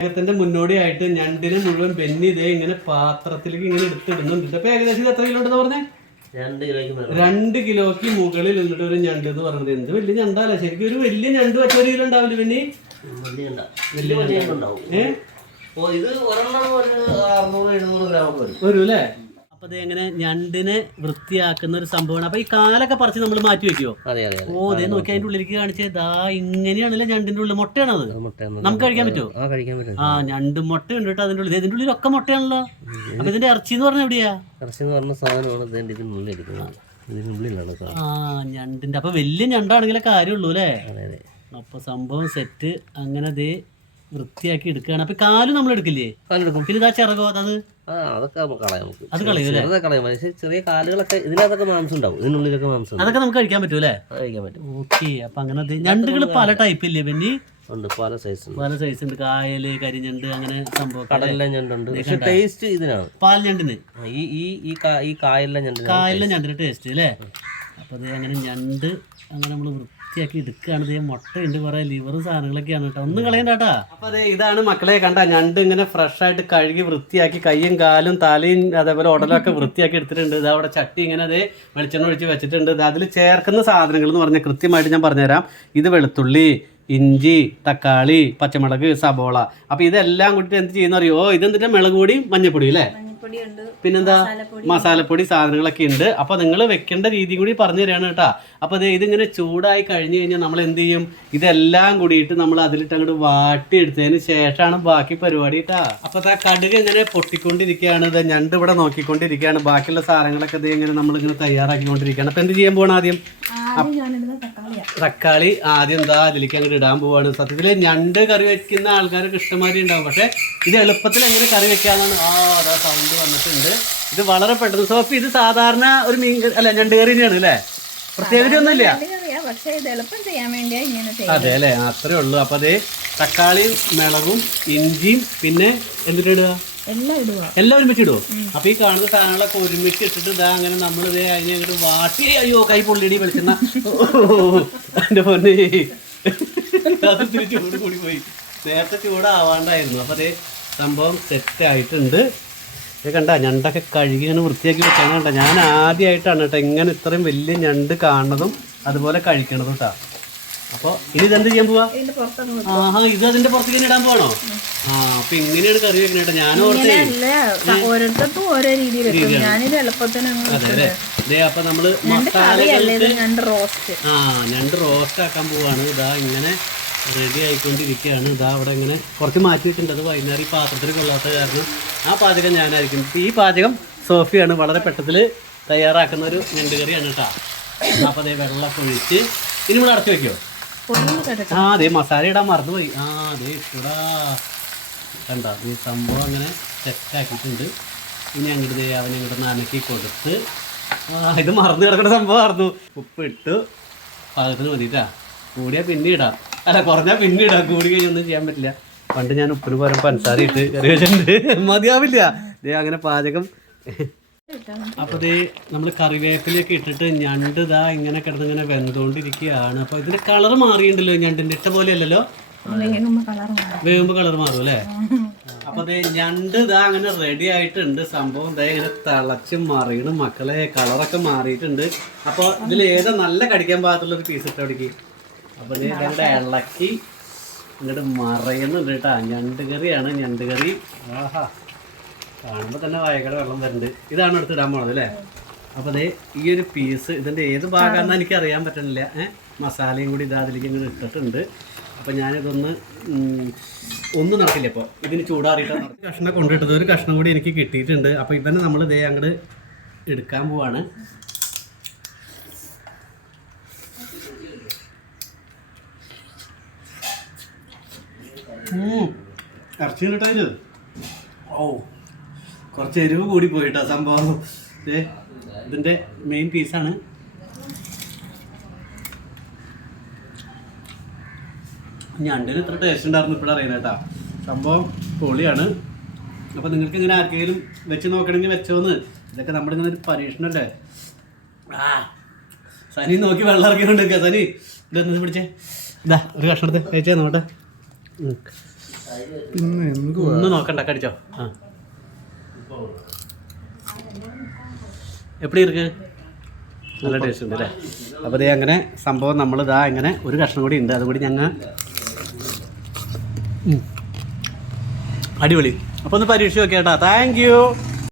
പാചകത്തിന്റെ മുന്നോടിയായിട്ട് ഞണ്ടിനെ മുഴുവൻ ബെന്നി ഇതേ ഇങ്ങനെ പാത്രത്തിലേക്ക് ഇങ്ങനെ എടുത്തിടുന്നുണ്ട്. അപ്പൊ ഏകദേശം ഇത് എത്ര കിലോ ഉണ്ടെന്ന് പറഞ്ഞേ? രണ്ട് കിലോയ്ക്ക് മേലെ. രണ്ട് കിലോക്ക് മുകളിൽ നിന്നിട്ട് ഒരു ഞണ്ട് എന്ന് പറയുന്നത് എന്ത് വലിയ ഞണ്ടല്ല? ശരിക്കും ഒരു വലിയ ഞണ്ട് വെച്ച ഒരു കിലോ ഉണ്ടാവില്ല പിന്നെ വലിയ ഓ ഇത് ഒരെണ്ണം ഒരു അറുന്നൂറ് എഴുന്നൂറ് ഗ്രാം വരും വരും. അല്ലേ അപ്പൊ അത് എങ്ങനെ ഞണ്ടിനെ വൃത്തിയാക്കുന്ന ഒരു സംഭവമാണ്. അപ്പൊ ഈ കാലൊക്കെ പറിച്ച് നമ്മൾ മാറ്റി വെക്കുവോ? അതെ അതെ ഓ നോക്കി അതിന്റെ ഉള്ളിലേക്ക് കാണിച്ചേ. ദാ ഇങ്ങനെയാണല്ലേ ഞണ്ടിന്റെ ഉള്ളിൽ മുട്ടയാണത്. നമുക്ക് കഴിക്കാൻ പറ്റുമോ ആ കഴിക്കാൻ പറ്റും. ആ ഞണ്ട് മുട്ട ഉണ്ട് കേട്ടോ അതിന്റെ ഉള്ളിൽ. ഇതിന്റെ ഉള്ളിൽ ഒക്കെ മുട്ടയാണല്ലോ. അപ്പൊ ഇതിന്റെ ഇറച്ചി എന്ന് പറഞ്ഞ എവിടെയാ? ഇറച്ചി എന്ന് പറഞ്ഞ സാധനമാണ് ഇതിന്റെ ഇതിനുള്ളിൽ ഇതിനുള്ളിലാണ് സാധനം. ആ ഞണ്ടിന്റെ അപ്പൊ വലിയ ഞണ്ടാണെങ്കിലേ കാര്യമുള്ളൂ അല്ലേ? അപ്പൊ സംഭവം സെറ്റ് അങ്ങനെ ദേ വൃത്തിയാക്കി എടുക്കുകയാണ്. അപ്പൊ കാലും നമ്മൾ എടുക്കില്ലേ? കാലെടുക്കും. പിന്നെ ഇതാ ചിറകോ? അത് അതൊക്കെ നമുക്ക് കളയാം നമുക്ക്. അത് കളയും അല്ലേ? ചെറുതൊക്കെ കളയാം. പക്ഷേ ചെറിയ കാലുകളൊക്കെ ഇതിനകത്തൊക്കെ മാംസം ഉണ്ടാവും. ഇതിനുള്ളിലൊക്കെ മാംസം അതൊക്കെ നമുക്ക് കഴിക്കാൻ പറ്റൂലേ അത് കഴിക്കാൻ പറ്റും. ഓക്കെ അപ്പൊ അങ്ങനെ ഞണ്ടുകൾ പല ടൈപ്പ് ഇല്ലേ പിന്നെ ഉണ്ട് പല സൈസ് ഉണ്ട്. പല സൈസ് ഉണ്ട്. കായൽ കരിഞ്ഞണ്ട് അങ്ങനെ സംഭവം കടലിലെ ഞണ്ടുണ്ട്. പക്ഷെ ടേസ്റ്റ് ഇതിനാണ്. പാൽ ഞണ്ടിന്. ആ, ഈ ഈ ഈ കാ- ഈ കായലിലെ ഞണ്ടിന് കായലിലെ ഞണ്ടിന് ടേസ്റ്റ് അല്ലേ? അപ്പൊ അത് അങ്ങനെ ഞണ്ട് അങ്ങനെ നമ്മൾ വൃത്തിയാക്കി എടുക്കുകയാണ്. ഇതേ മുട്ട ഉണ്ട് കുറെ ലിവർ സാധനങ്ങളൊക്കെയാണ് കേട്ടോ. ഒന്നും കളയണ്ട കേട്ടാ. അപ്പൊ അതെ ഇതാണ് മക്കളെ കണ്ട ഞണ്ട് ഇങ്ങനെ ഫ്രഷ് ആയിട്ട് കഴുകി വൃത്തിയാക്കി കയ്യും കാലും തലയും അതേപോലെ ഉടലൊക്കെ വൃത്തിയാക്കി എടുത്തിട്ടുണ്ട്. ഇത് അവിടെ ചട്ടി ഇങ്ങനെ അതേ വെളിച്ചെണ്ണ ഒഴിച്ച് വെച്ചിട്ടുണ്ട്. അതിൽ ചേർക്കുന്ന സാധനങ്ങൾ എന്ന് പറഞ്ഞാൽ കൃത്യമായിട്ട് ഞാൻ പറഞ്ഞുതരാം. ഇത് വെളുത്തുള്ളി ഇഞ്ചി തക്കാളി പച്ചമുളക് സബോള. അപ്പൊ ഇതെല്ലാം കൂട്ടിട്ട് എന്ത് ചെയ്യുന്ന അറിയോ ഇതെന്തിന്റെ മുളക് പൊടി മഞ്ഞപ്പൊടി അല്ലേ? പിന്നെന്താ? മസാലപ്പൊടി. സാധനങ്ങളൊക്കെ ഉണ്ട്. അപ്പൊ നിങ്ങൾ വെക്കേണ്ട രീതി കൂടി പറഞ്ഞു തരാണ് കേട്ടാ. അപ്പൊ ദേ ഇതിങ്ങനെ ചൂടായി കഴിഞ്ഞു കഴിഞ്ഞാൽ നമ്മൾ എന്ത് ചെയ്യും? ഇതെല്ലാം കൂടിയിട്ട് നമ്മൾ അതിലിട്ട് അങ്ങോട്ട് വാട്ടി എടുത്തതിന് ശേഷമാണ് ബാക്കി പരിപാടി കേട്ടാ. അപ്പൊ ആ കടുക് ഇങ്ങനെ പൊട്ടിക്കൊണ്ടിരിക്കുകയാണ്. ഇത് ഞണ്ട് ഇവിടെ നോക്കിക്കൊണ്ടിരിക്കുകയാണ്. ബാക്കിയുള്ള സാധനങ്ങളൊക്കെ ഇത് ഇങ്ങനെ നമ്മൾ ഇങ്ങനെ തയ്യാറാക്കിക്കൊണ്ടിരിക്കുകയാണ്. അപ്പൊ എന്ത് ചെയ്യാൻ പോകണം ആദ്യം? തക്കാളി ആദ്യം എന്താ അതിലേക്ക് അങ്ങോട്ട് ഇടാൻ പോവാണ്. സത്യത്തിൽ ഞണ്ട് കറി വെക്കുന്ന ആൾക്കാർക്ക് ഇഷ്ടമാതിരി ഉണ്ടാവും. പക്ഷെ ഇത് എളുപ്പത്തിൽ എങ്ങനെ കറി വെക്കാന്നാണ് ആ അതാ സൗണ്ട് വന്നിട്ടുണ്ട്. ഇത് വളരെ പെട്ടെന്ന്. സോഫി ഇത് സാധാരണ ഒരു മീൻ അല്ല ഞണ്ട് കറി തന്നെയാണ് അല്ലേ? പ്രത്യേകത ഒന്നുമില്ല. അതെ അല്ലേ? അത്രേ ഉള്ളൂ. അപ്പൊ അതേ തക്കാളിയും മിളകും ഇഞ്ചിയും പിന്നെ എന്തിട്ട് ഇടുക എല്ലാം ഇടുക എല്ലാം ഇടുവോ? അപ്പൊ ഈ കാണുന്ന സാധനങ്ങളൊക്കെ ഒരുമിച്ച് ഇട്ടിട്ട് ഇതാ അങ്ങനെ നമ്മൾ ഇതേ അതിനെ അങ്ങോട്ട് വാട്ടി അയ്യോ കൈ പൊള്ളിടി വെളിച്ചെണ്ണ. എന്റെ പൊന്നെ. അത് ഇത്തിരി ചൂട് കൂടി പോയി നേരത്തെ ചൂടാവാണ്ടായിരുന്നു. അപ്പൊ അതേ സംഭവം സെറ്റ് ആയിട്ടുണ്ട്. ഇത് കണ്ട ഞണ്ടൊക്കെ കഴുകി ഇങ്ങനെ വൃത്തിയാക്കി വെച്ചാൽ കണ്ട. ഞാൻ ആദ്യമായിട്ടാണ് കേട്ടോ ഇങ്ങനെ ഇത്രയും വലിയ ഞണ്ട് കാണുന്നതും അതുപോലെ കഴിക്കണതും കേട്ടോ അപ്പോൾ ഇനി ഇതെന്ത് ചെയ്യാൻ പോവാ. ആഹാ ഇത് അതിന്റെ പുറത്തേക്ക് തന്നെ ഇടാൻ പോകണോ ആ അപ്പൊ ഇങ്ങനെയാണ് കറി വെക്കണേ കേട്ടോ ഞാൻ ഓർത്തേ ഓരോരുത്തർക്കും ഓരോ രീതിയിൽ ഞാനിത് എളുപ്പത്തിന് അതെ അപ്പൊ നമ്മൾ ആ രണ്ട് റോസ്റ്റ്. ആ ഞണ്ട് റോസ്റ്റ് ആക്കാൻ പോവാണ്. ഇതാ ഇങ്ങനെ റെഡി ആയിക്കൊണ്ടിരിക്കുകയാണ് ഇതാ അവിടെ ഇങ്ങനെ കുറച്ച് മാറ്റി വെച്ചിട്ടുണ്ട്. അത് വൈകുന്നേരം ഈ പാത്രത്തിൽ കൊള്ളാത്ത കാരണം ആ പാചകം ഞാനായിരിക്കും. ഈ പാചകം സോഫിയാണ് വളരെ പെട്ടത്തിൽ തയ്യാറാക്കുന്ന ഒരു ഞണ്ട് കറിയാണ് കേട്ടോ അപ്പോൾ അതേ വെള്ളമൊക്കെ ഒഴിച്ച് ഇനി നമ്മൾ അടച്ചു വെക്കോ? പൊടിയിൽ കിടക്കും ആ അതെ മസാല ഇടാൻ മറന്നുപോയി. ആ അതെ ഇടാ കണ്ട? ഈ സംഭവം അങ്ങനെ സെറ്റാക്കിയിട്ടുണ്ട് ഇനി അങ്ങോട്ട് അവനെ അങ്ങോട്ട് നനക്കി കൊടുത്ത് ആ ഇത് മറന്നു കിടക്കുന്ന സംഭവമായിരുന്നു. ഉപ്പ് ഇട്ടു പാകത്തിന് മതിട്ടാ. കൂടിയാൽ പിന്നെ ഇടാം. അല്ല കുറഞ്ഞാൽ പിന്നെ ഇടാം. കൂടി കഴിഞ്ഞൊന്നും ചെയ്യാൻ പറ്റില്ല. പണ്ട് ഞാൻ ഉപ്പിന് പകരം പഞ്ചസാര ഇട്ട് കറി വെച്ചിട്ടുണ്ട്. മതിയാവില്ല. അങ്ങനെ പാചകം അപ്പൊ ദേ നമ്മൾ കറിവേപ്പിലൊക്കെ ഇട്ടിട്ട് ഞണ്ട് ഇതാ ഇങ്ങനെ കിടന്ന് ഇങ്ങനെ വെന്തുകൊണ്ടിരിക്കുകയാണ് അപ്പൊ ഇതിന്റെ കളർ മാറിയിട്ടുണ്ടല്ലോ ഞണ്ടിന്റെ. ഇട്ട പോലെ അല്ലല്ലോ? വേഗം കളർ മാറും. വേകുമ്പോ കളർ മാറും അല്ലേ? അപ്പൊ ദേ ഞണ്ട് ഇതാ അങ്ങനെ റെഡി ആയിട്ടുണ്ട്. സംഭവം ദേ ഇങ്ങനെ തിളച്ച് മറിയണം മക്കളെ. കളറൊക്കെ മാറിയിട്ടുണ്ട്. അപ്പൊ ഇതിൽ ഏതാ നല്ല കടിക്കാൻ പാകത്തുള്ള ഒരു പീസ് ഇട്ട് അവിടേക്ക് അപ്പൊ ദേ ഇതങ്ങോട്ട് ഇളക്കി ഇങ്ങോട്ട് മറയുന്നുണ്ട് കേട്ടാ. ഞണ്ട് കറിയാണ് ഞണ്ട് കറി. ആഹാ. കാണുമ്പോ തന്നെ വായക്കട വെള്ളം വരുന്നുണ്ട് ഇതാണ് എടുത്ത് ഇടാൻ പോണത് അല്ലേ? അപ്പൊ ദേ ഈ ഒരു പീസ് ഇതിന്റെ ഏത് ഭാഗമാണെന്ന് എനിക്ക് അറിയാൻ പറ്റണില്ല. ഏഹ് മസാലയും കൂടി ഇതാ അതിലേക്ക് ഇങ്ങനെ ഇട്ടിട്ടുണ്ട്. അപ്പൊ ഞാനിതൊന്ന് ഒന്നും നടക്കില്ല ഇപ്പോൾ ഇതിന് ചൂടാറിയിട്ടാണ്. കഷ്ണം കൊണ്ടിട്ടത് ഒരു കഷ്ണം കൂടി എനിക്ക് കിട്ടിയിട്ടുണ്ട്. അപ്പൊ ഇവനെ നമ്മൾ ഇതേ അങ്ങോട്ട് എടുക്കാൻ പോവാണ്. ഇറച്ചി കിട്ടാ ഓ കുറച്ച് എരിവ് കൂടി പോയിട്ടോ സംഭവം. ഇതിന്റെ മെയിൻ പീസാണ് ഞണ്ടിന് ഇത്ര ടേസ്റ്റ് ഉണ്ടായിരുന്നു ഇപ്പോൾ അറിയുന്നത് കേട്ടോ. സംഭവം പൊളിയാണ്. അപ്പൊ നിങ്ങൾക്ക് ഇങ്ങനെ ആർക്കെങ്കിലും വെച്ച് നോക്കണമെങ്കിൽ വെച്ചോന്ന്. ഇതൊക്കെ നമ്മുടെ ഇങ്ങനെ ഒരു പരീക്ഷണല്ലേ ആ സനി നോക്കി വെള്ളം ഇറക്കിയിട്ടുണ്ട് സനി. ഇതെന്ത് പിടിച്ചേ? ഇതാ ഒരു കഷ്ണത്തെ കഴിച്ചേ നോട്ടെ. പിന്നെ എന്തു ഒന്നും നോക്കണ്ട കടിച്ചോ. ആ. എപ്പടി ഇരിക്ക് നല്ല ടേസ്റ്റ് ഉണ്ട് അല്ലേ അപ്പോൾ ഇതേ അങ്ങനെ സംഭവം നമ്മൾ ഇതാ ഇങ്ങനെ ഒരു കഷ്ണം കൂടി ഉണ്ട്. അതുകൂടി ഞങ്ങൾ അടിപൊളി. അപ്പോൾ ഒന്ന് പരീക്ഷ നോക്കിയാട്ടാ. Thank you